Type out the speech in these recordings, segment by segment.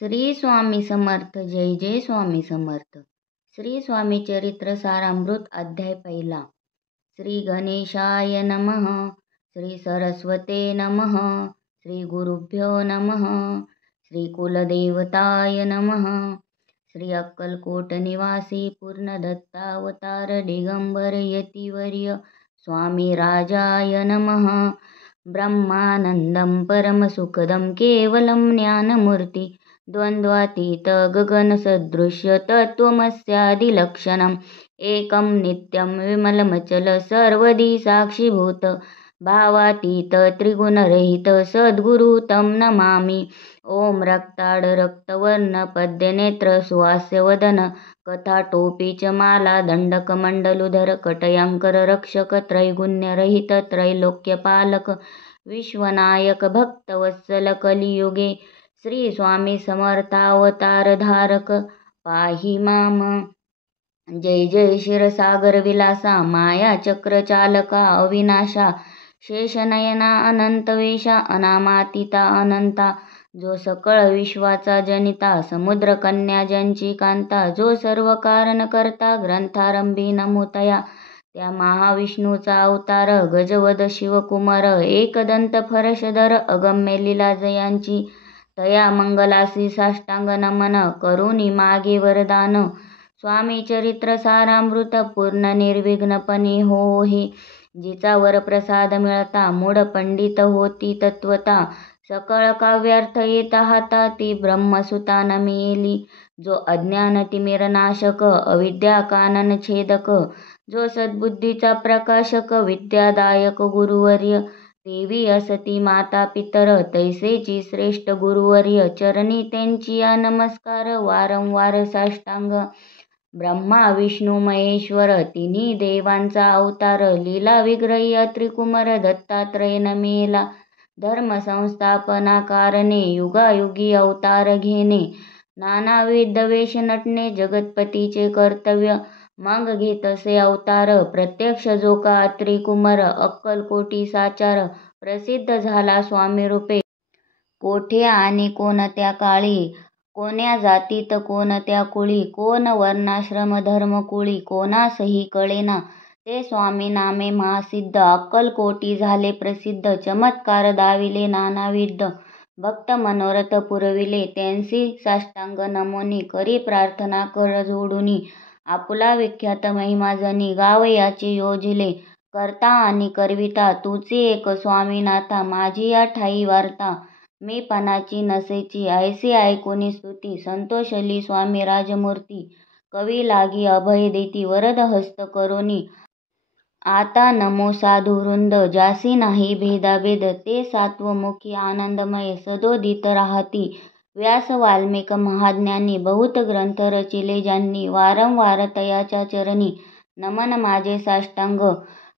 श्री स्वामी समर्थ. जय जय स्वामी समर्थ. श्री स्वामी चरित्र सारामृत अध्याय पहिला. श्री गणेशाय नमः. श्री सरस्वते नमः. श्री गुरुभ्यो नमः. श्री कुलदेवताय नमः. श्री अक्कलकोट निवासी पूर्णदत्तावतार दिगंबर यतिवर्य स्वामी राजाय नमः. ब्रह्मानंदं परमसुखदं केवलं ज्ञानमूर्ति द्वंद्वातीत गगनसदृश्य तत्त्वमस्यादिलक्षणम् एकं नित्यं विमलमचल सर्वदी साक्षीभूत भावातीत त्रिगुणरहित सद्गुरु तं नमामि. ओम रक्ताड रक्तवर्ण पद्यनेत्र सुहास्यवदन कथाटोपी च माला दंडकमंडलुधर कटयांकर रक्षक त्रैगुण्यरहित त्रैलोक्यपालक विश्वनायक भक्तवत्सल कलियुगे श्री स्वामी समर्थावतारधारक पाहि माम. जय जय क्षीरसागर विलासा माया चक्र चालका अविनाशा शेषनयना अनंतवेशा अनामातीता अनंता जो सकळ विश्वाचा जनिता समुद्र कन्या ज्यांची कांता जो सर्व कारण करता ग्रंथारंभी नमुतया त्या महाविष्णूचा अवतार गजवद शिवकुमार एकदंत फरशधर अगम्य लीला जयांची तया मंगलासी साष्टांग नमन करुणी मागे वरदान. स्वामी चरित्र सारामृत पूर्ण निर्विघ्नपणे हो हे जिचा वरप्रसाद मिळता मूढ पंडित होती तत्वता सकळ काव्यार्थ येता हाता ती ब्रह्मसुता नमिली जो अज्ञान तिमिरनाशक अविद्या कानन छेदक जो सद्बुद्धीचा प्रकाशक विद्यादायक गुरुवर्य देवी असती माता पितर तैसेची श्रेष्ठ गुरुवर्य चरणी त्यांची या नमस्कार वारंवार साष्टांग. ब्रह्मा विष्णू महेश्वर तिन्ही देवांचा अवतार लीला विग्रही त्रिकुमार दत्तात्रय नमेला धर्म संस्थापना कारणे युगायुगी अवतार घेणे नानाविध वेश नटणे जगतपतीचे कर्तव्य मग घेत असे अवतार प्रत्यक्ष जो का त्रिकुमार अक्कलकोटी साचार प्रसिद्ध झाला स्वामी रूपे. कोठे आणि कोणत्या काळी कोण्या जातीत कोणत्या कुळी कोण वर्णाश्रम धर्मकुळी कोणासही कळेना ते स्वामी नामे महासिद्ध अक्कलकोटी झाले प्रसिद्ध चमत्कार दाविले नानाविध भक्त मनोरथ पुरविले त्यांसी साष्टांग नमोनी करी प्रार्थना कर जोडुनी आपुला विख्यात महिमा जनी गावयाचे योजिले करता आणि करविता तुची एक स्वामीनाथा माझी या ठाई वार्ता मी पणाची नसेची ऐसी ऐकुनी स्तुती संतोषली स्वामी राजमूर्ती कवी लागी अभय देती वरद हस्त करोनी आता नमो साधुवृंद जासी नाही भेदाभेद ते सात्वमुखी आनंदमय सदोदित राहती व्यास वाल्मिक महाज्ञानी बहुत ग्रंथ रचिले ज्यांनी वारंवार तयाच्या चरणी नमन माझे साष्टांग.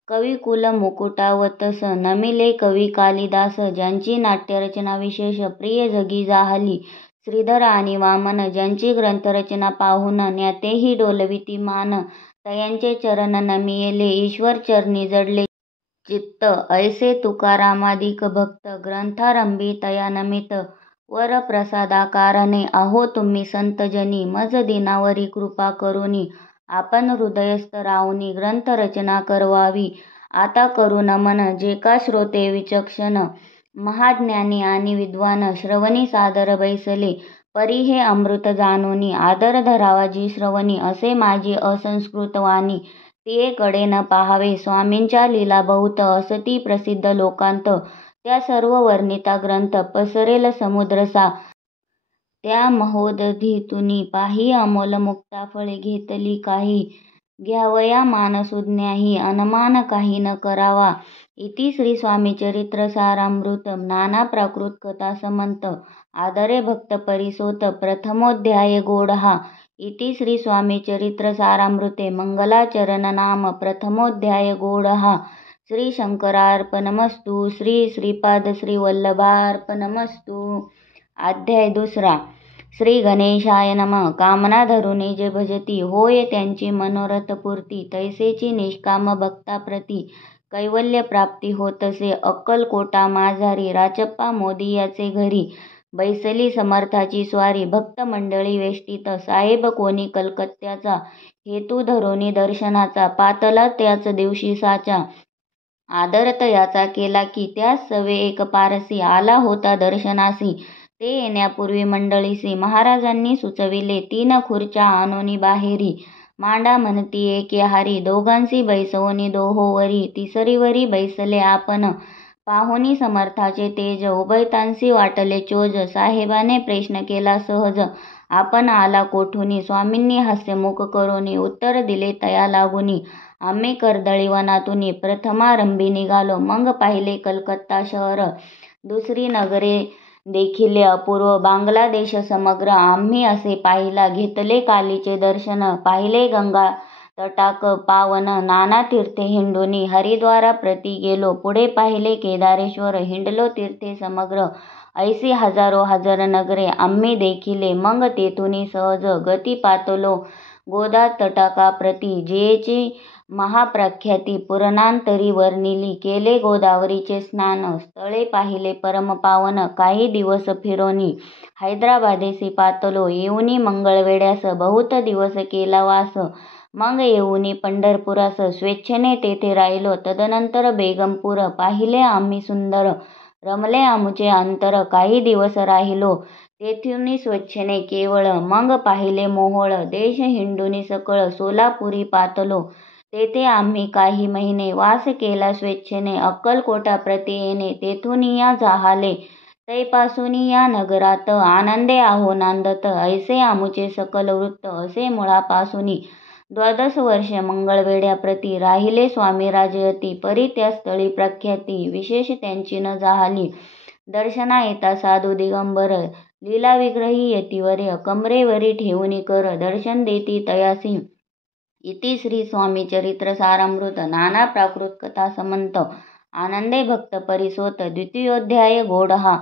कविकुल मुकुटावतस नमिले कवी कालिदास ज्यांची नाट्यरचना विशेष प्रिय जगी जाहली श्रीधर आणि वामन ज्यांची ग्रंथरचना पाहून ज्ञातेही डोलविती मान तयांचे चरण नमियेले ईश्वर चरणी जडले चित्त ऐसे तुकारामादिक भक्त ग्रंथारंभी तया नमित वर प्रसादाकारणे अहो तुम्ही संतजनी मज दिनावरी कृपा करुनी आपण हृदयस्थ राहुनी ग्रंथ रचना करवावी. आता करू नमन जे का श्रोते विचक्षण महाज्ञानी आणि विद्वान श्रवणी सादर बैसले परी हे अमृत जाणोनी आदर धरावा जी श्रवणी असे माझी असंस्कृत वाणी ते कडे न पाहावे स्वामींच्या लीला बहुत असती प्रसिद्ध लोकांत त्या सर्व वर्णिता ग्रंथ पसरेल समुद्रसा त्या महोदधीतुनी पाही अमोल मुक्ता फळे घेतली काही घ्यावया मानसुज्ञाही अनमान काही न करावा. इति श्री स्वामी चरित्र सारामृत नाना प्राकृत कथा समंत आदरे भक्त परिसोत प्रथमोध्याय गोडहा. इति श्री स्वामी चरित्र सारामृते मंगलाचरण नाम प्रथमोध्याय गोडहा. श्री शंकरार्पणमस्तु. श्री श्रीपाद श्री वल्लभार्पणमस्तु. अध्याय दुसरा. श्री गणेशाय नमः. कामना धरुनी जे भजती होय त्यांची मनोरथ पूर्ती तैसेची निष्काम भक्ताप्रती कैवल्य प्राप्ती होतसे. अक्कलकोटा माझारी राचप्पा मोदी याचे घरी बैसली समर्थाची स्वारी, भक्त मंडळी वेष्टीत, साहेब कोणी कलकत्त्याचा, हेतू धरोनी दर्शनाचा, पातला त्याच दिवशी साचा, आदर तयाचा केला की त्यास सवे एक पारसी, आला होता दर्शनासी, ते येण्यापूर्वी मंडळीसी, महाराजांनी सुचविले 3 खुर्च्या आणोनी बाहेरी, मांडा म्हणती एके हारी, दोघांसी बैसवोनी दोहोवरी, तिसरीवरी बैसले आपण, पाहुनी समर्थाचे तेज, उभयतांसी वाटले चोज, साहेबाने प्रश्न केला सहज, आपण आला कोठुनी, स्वामींनी हास्यमुख करोनी, उत्तर दिले तया लागुनी, आम्ही कर्दळीवनातुनी, प्रथमारंभी निघालो, मग पाहिले कलकत्ता शहर, दुसरी नगरे देखिले अपूर्व, बांगलादेश समग्र आम्ही असे पाहिला, घेतले कालीचे दर्शन, पाहिले गंगा तटाक पावन, नाना तीर्थे हिंडोनी, हरिद्वारा प्रति गेलो, पुढे पाहिले केदारेश्वर, हिंडलो तीर्थे समग्र, ऐसी हजारो हजार नगरे आम्ही देखिले, मग तेथुनी सहज गती पातलो गोदा तटाका प्रति, जेची महाप्रख्याती पुराणांतरी वर्णिली, केले गोदावरीचे स्नान, स्थळे पाहिले परमपावन, काही दिवस फिरोनी हैदराबादेसी पातलो, येऊनी मंगळवेढ्यास बहुत दिवस केला वास, मग येऊनी पंढरपुरास स्वेच्छेने तेथे राहिलो, तदनंतर बेगमपूर पाहिले आम्ही सुंदर, रमले आमुचे अंतर, काही दिवस राहिलो तेथुनी स्वेच्छेने केवळ, मग पाहिले मोहोळ, देश हिंडुनी सकळ, सोलापुरी पातलो, तेथे आम्ही काही महिने वास केला स्वेच्छेने, अक्कलकोटा प्रति येणे तेथुनिया जाहाले, तैपासूनी या नगरात आनंदे आहो नांदत, ऐसे आमुचे सकल वृत्त, असे मुळापासूनी 12 वर्षे मंगळवेढ्याप्रती राहिले स्वामी राजयती, परी त्या स्थळी प्रख्याती विशेष त्यांची न जाहली, दर्शना येता साधू दिगंबर, लीला विग्रही यतिवर्य, कमरेवरी ठेवूनी कर, दर्शन देती तयासी, इति श्री स्वामी चरित्र सारामृत, नाना प्राकृत कथा समंत, आनंदे भक्त परिसोत, द्वितीयोध्याय गोडहा,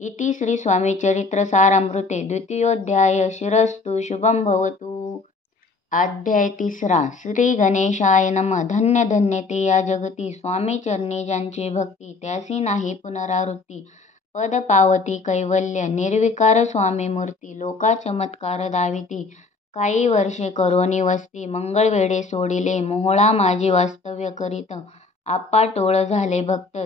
इति श्री स्वामी चरित्र सारामृते द्वितीयोध्याय, शिरस्तु शुभम भवतु. अध्याय 3. श्री गणेशाय नमः. धन्य धन्य ते या जगती, स्वामी चरणी ज्यांची भक्ती, त्यासी नाही पुनरावृत्ती, पद पावती कैवल्य, निर्विकार स्वामी मूर्ती, लोका चमत्कार दाविती, काही वर्षे करोनी वस्ती, मंगळवेढे सोडिले, मोहोळा माझी वास्तव्य करीत, आप्पा टोळ झाले भक्त,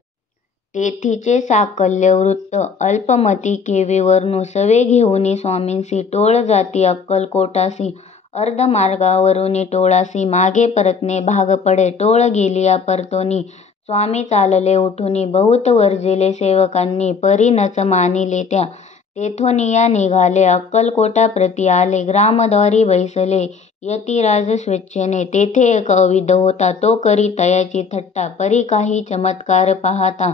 तेथीचे साकल्य वृत्त, अल्पमती केवे वर्णू, सवे घेऊनी स्वामींसी, टोळ जाती अक्कलकोटासी, अर्धमार्गावरुनी टोळासी, मागे परतणे भाग पडे, टोळ गेलिया परतोनी, स्वामी चालले उठुनी, बहुत वर्जिले सेवकांनी, परी नच मानिले त्या, तेथोनिया निघाले अक्कलकोटा प्रति आले, ग्रामद्वारी बैसले यतिराज स्वेच्छेने, तेथे एक अविध होता, तो करी तयाची थट्टा, परी काही चमत्कार पाहता,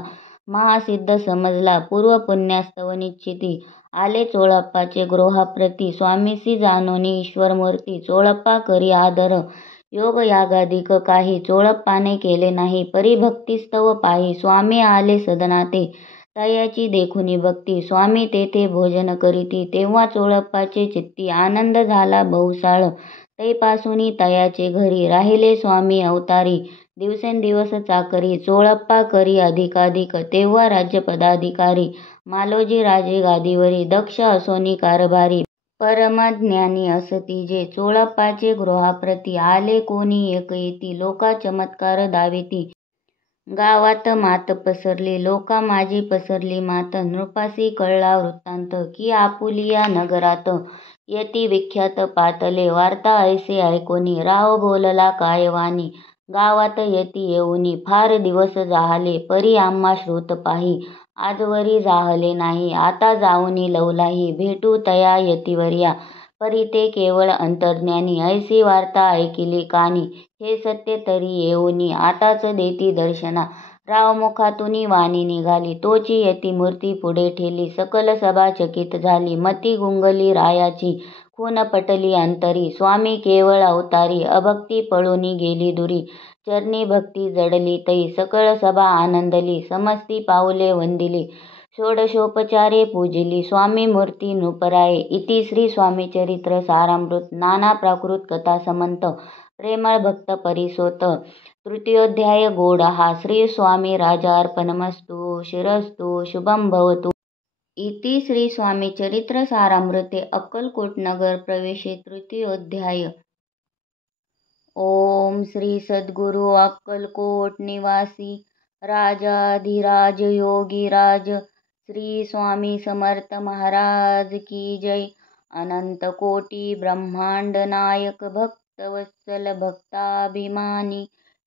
महासिद्ध समजला, पूर्व पुण्यास्तव निश्चिती, आले चोळप्पाचे गृहाप्रती, स्वामीसी जाणोनी ईश्वरमूर्ती, चोळप्पा करी आदर, योग यागाधिक काही चोळप्पाने केले नाही, परी भक्तिस्तव पाही, स्वामी आले सदनाते, तयाची देखुनी भक्ती, स्वामी तेथे भोजन करीती, तेव्हा चोळप्पाचे चित्ती आनंद झाला बहुसाळ, तैपासूनी तयाचे घरी राहिले स्वामी अवतारी, दिवसेंदिवस चाकरी, चोळप्पा करी अधिकाधिक, तेव्हा राज्यपदाधिकारी, मालोजी राजे गादीवरी, दक्ष असोनी कारभारी, परमज्ञानी असती जे, चोळप्पाचे गृहाप्रती आले कोणी एक येती, लोका चमत्कार दाविती, गावात मात पसरली, लोका माझी पसरली मात, नृपासी कळला वृत्तांत, की आपुलिया नगरात यती विख्यात पातले, वार्ता ऐसे ऐकोनी, राव बोलला काय वाणी, गावात यती येऊनी, फार दिवस जाहले, परी आम्हा श्रुत पाही, आजवरी जाहले नाही, आता जाऊनी लवलाही, भेटू तया यतिवर्या, परी ते केवळ अंतर्ज्ञानी, ऐसी वार्ता ऐकिली कानी, हे सत्य तरी येऊनी, आताच देती दर्शना, राव मुखातुनी वाणी निघाली, तोची यती मूर्ती पुढे ठेली, सकल सभा चकित झाली, मती गुंगली रायाची, खून पटली अंतरी, स्वामी केवळ अवतारी, अभक्ती पळूनी गेली दुरी, चरणी भक्ती जडली तै, सकळ सभा आनंदली, समस्ती पाऊले वंदिली, षोडशोपचारे पूजिली, स्वामी मूर्ती नृपराये, इति श्री स्वामी चरित्र सारामृत, नाना प्राकृत कथा समंत, प्रेमळ भक्त परिसोत, तृतीयोध्याय गोडहा, श्री स्वामी राजार्पणमस्तु, शिरस्तु शुभम भवतु. इति श्री स्वामी चरित्र सारामृते अक्कलकोट नगर प्रवेशे तृतीयोऽध्याय। ओम श्री सद्गुरु अक्कलकोट निवासी राजाधिराज योगीराज श्री स्वामी समर्थ महाराज की जय। अनंत कोटि ब्रह्मांड नायक भक्तवत्सल भक्ताभिमानी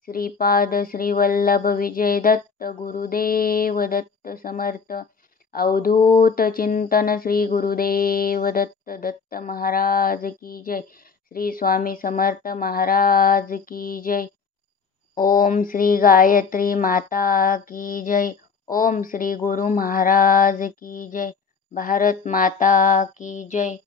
श्रीपाद श्रीवल्लभ विजय दत्त गुरुदेव दत्त समर्थ अवधूत चिंतन श्री गुरुदेव दत्त दत्त महाराज की जय। श्री स्वामी समर्थ महाराज की जय। ओम श्री गायत्री माता की जय। ओम श्री गुरु महाराज की जय। भारत माता की जय।